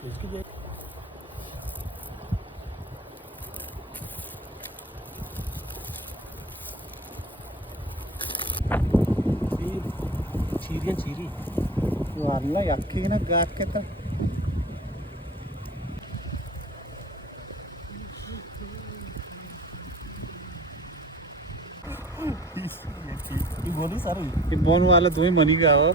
इसकी देख चीरियां चीरी वाला यक्की ना गाक के तो ये बोली सारी ये बोन वाला तुम्हें मनी का हो